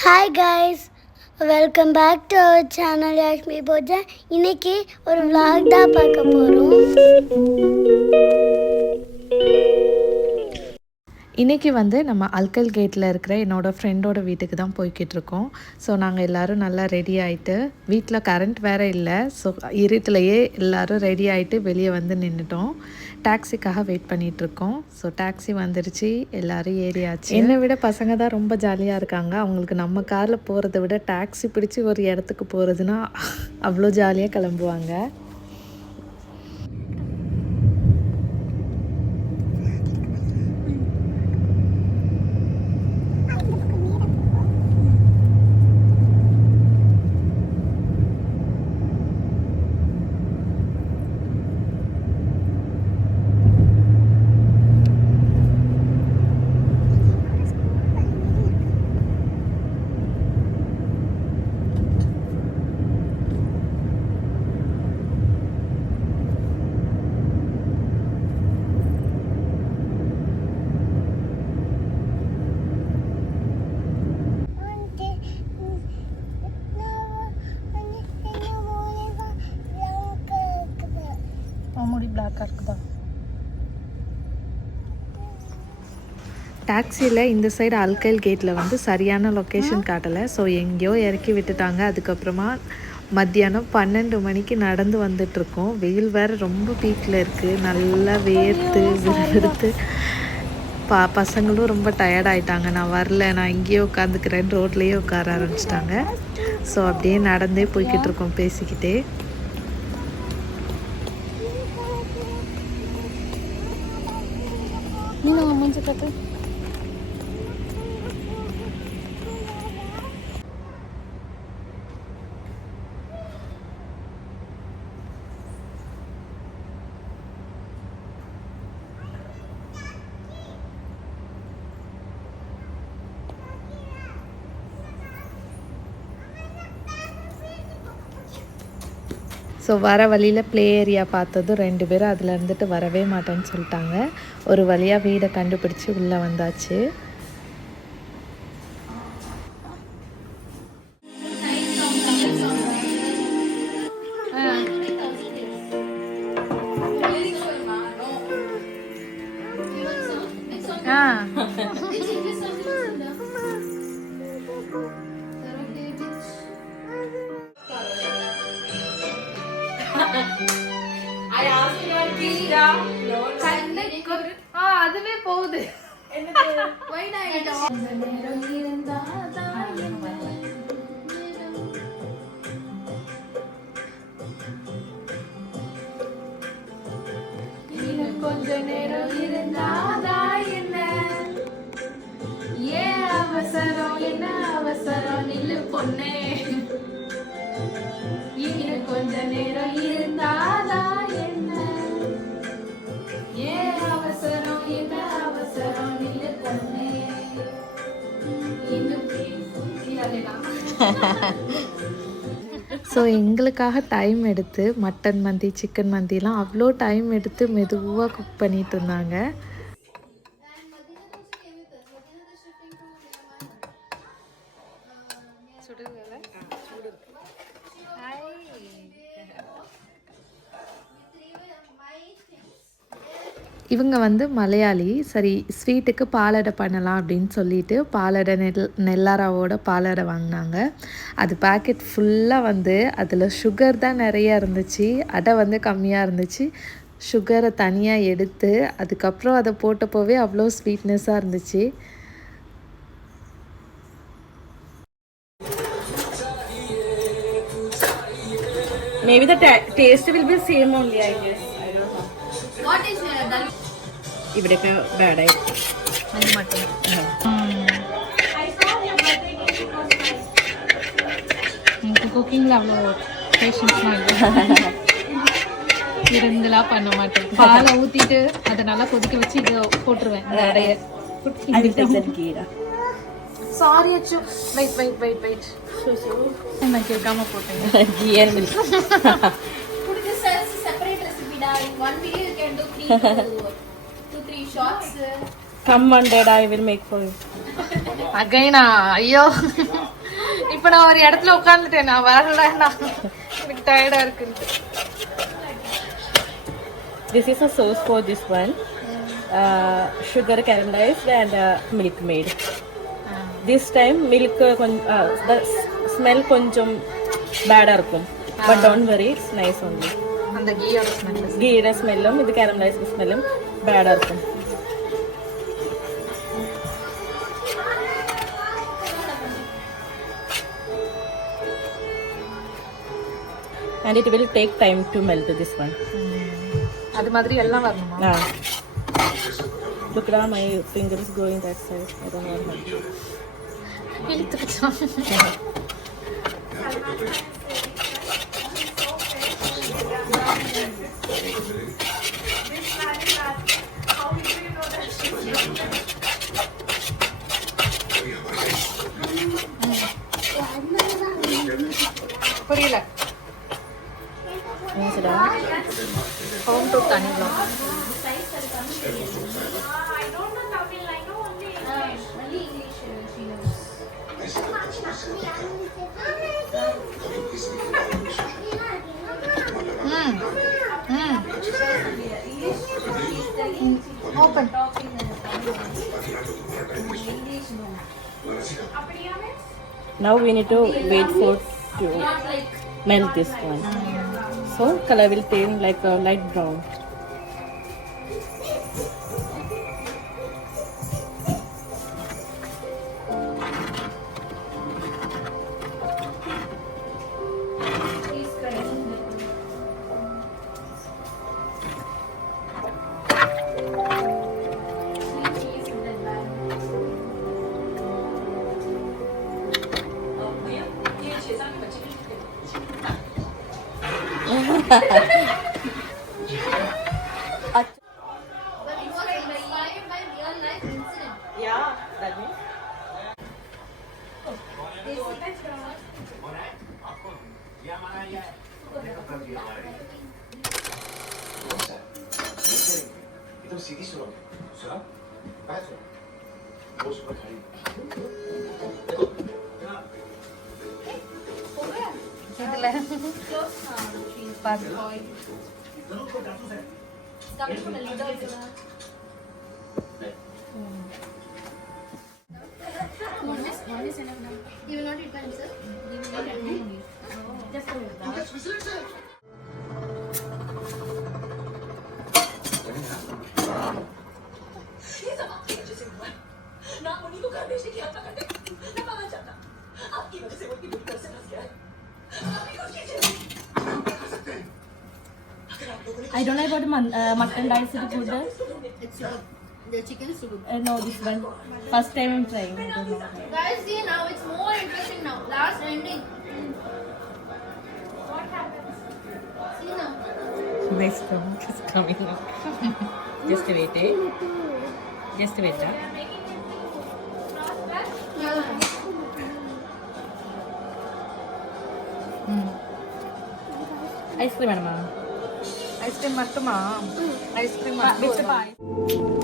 Hi guys, welcome back to our channel Yashmi Boja. இன்னைக்கு ஒரு vlog தான் பார்க்க போறோம். இன்றைக்கி வந்து நம்ம அல்கல் கேட்டில் இருக்கிற என்னோடய ஃப்ரெண்டோட வீட்டுக்கு தான் போய்கிட்டு இருக்கோம். ஸோ நாங்கள் எல்லோரும் நல்லா ரெடி ஆகிட்டு, வீட்டில் கரண்ட் வேறு இல்லை. ஸோ இருட்டிலையே எல்லோரும் ரெடி ஆகிட்டு வெளியே வந்து நின்றுட்டோம். டாக்ஸிக்காக வெயிட் பண்ணிகிட்ருக்கோம். ஸோ டாக்ஸி வந்துருச்சு, எல்லோரும் ஏறியாச்சு. என்னை விட பசங்க தான் ரொம்ப ஜாலியாக இருக்காங்க. அவங்களுக்கு நம்ம காரில் போகிறத விட டாக்ஸி பிடிச்சி ஒரு இடத்துக்கு போகிறதுனா அவ்வளோ ஜாலியாக கிளம்புவாங்க. டாக்ஸியில் இந்த சைடு அல்கைல் கேட்டில் வந்து சரியான லொக்கேஷன் காட்டலை. ஸோ எங்கேயோ இறக்கி விட்டுட்டாங்க. அதுக்கப்புறமா மத்தியானம் 12 மணிக்கு நடந்து வந்துட்ருக்கோம். வெயில் வேறு ரொம்ப பீக்கில் இருக்குது. நல்லா வேர்த்து விறுவிறுத்து பசங்களும் ரொம்ப டயர்ட் ஆகிட்டாங்க. நான் வரல, நான் இங்கேயே உட்காந்துக்கிறேன், ரோட்லேயே உட்கார ஆரம்பிச்சிட்டாங்க. ஸோ அப்படியே நடந்தே போய்கிட்டு இருக்கோம் பேசிக்கிட்டே. ஸோ வர வழியில் ப்ளே ஏரியா பார்த்ததும் 2 பேரும் அதில் இருந்துட்டு வரவே மாட்டேன்னு சொல்லிட்டாங்க. ஒரு வழியாக வீடை கண்டுபிடிச்சி உள்ளே வந்தாச்சு. அதுவே போகுது. கொஞ்ச நேரம் இருந்தாதா என்ன, ஏன் அவசரம், என்ன அவசரம், நில்லு பொண்ணே. இன்னும் கொஞ்ச நேரம் இருந்தாதா என்ன, ஏன் அவசரம், என்ன அவசரம், நில்லு பொண்ணே. ஸோ எங்களுக்காக டைம் எடுத்து மட்டன் மந்தி, சிக்கன் மந்திலாம் அவ்வளோ டைம் எடுத்து மெதுவாக குக் பண்ணிட்டு இருந்தாங்க. இவங்க வந்து மலையாளி. சரி, ஸ்வீட்டுக்கு பாலடை பண்ணலாம் அப்படின்னு சொல்லிட்டு பாலடை நெல்லாராவோட பாலடை வாங்கினாங்க. அது பேக்கெட் ஃபுல்லாக வந்து அதில் சுகர் தான் நிறையா இருந்துச்சு, அடை வந்து கம்மியாக இருந்துச்சு. சுகரை தனியாக எடுத்து அதுக்கப்புறம் அதை போட்டப்போவே அவ்வளோ ஸ்வீட்னஸாக இருந்துச்சு. Maybe the taste will be same only, I guess. I don't know. What is ഇവിടെ ബാഡായി எனக்கு குக்கிங்கில் அவ்வளோ பேஷன்ஸ்லாம் இல்லை. இருந்தெல்லாம் பண்ண மாட்டேன். பாலை ஊற்றிட்டு அதை நல்லா கொதிக்க வச்சு இதை போட்டுருவேன் இந்த அடைய. சாரி அச்சு, வெயிட் என்ன கேட்காம போட்டேன். கியர் மில்க் செப்பரேட் ரெசிபிடா. In one video you can do 3 shots. Come on, Dad, I will make for you. Again, ayyo. இப்போ நான் ஒரு இடத்துல உட்காந்துட்டேன், நான் வரலன்னா எனக்கு டயர்டா இருக்கு. This is a sauce for this one. Sugar caramelized and milk made. This time milk the smell konjam bad irukkum, but don't worry, it's nice only. அந்த கீயோட smell. Ghee smellum idu caramelized smellum bad irukkum. And it will take time to melt this one. அது மாதிரி எல்லாம் வரணுமா? Look at my finger is going that side. I don't know how. இழுத்துக்கிட்டோம். புரியல. Home tour தனி vlog. Open. Now we need to wait for to melt this one. So color will turn like a light brown. Yeah, that means. एकदम सीधी सुनो सुना बात सुनो वो सुपर खड़ी இதுல பாத்து. I don't know about mutton dal. Is it good? It's good. The chicken is good. No, this one. First time I'm trying. I don't know. Guys, see now it's more interesting now. Last ending. What happens? See now. My stomach is coming up. Just wait, eh? Just wait, huh? Ice cream, madam. Ice cream மட்டுமா? ஐஸ்கிரீம் மட்டும்.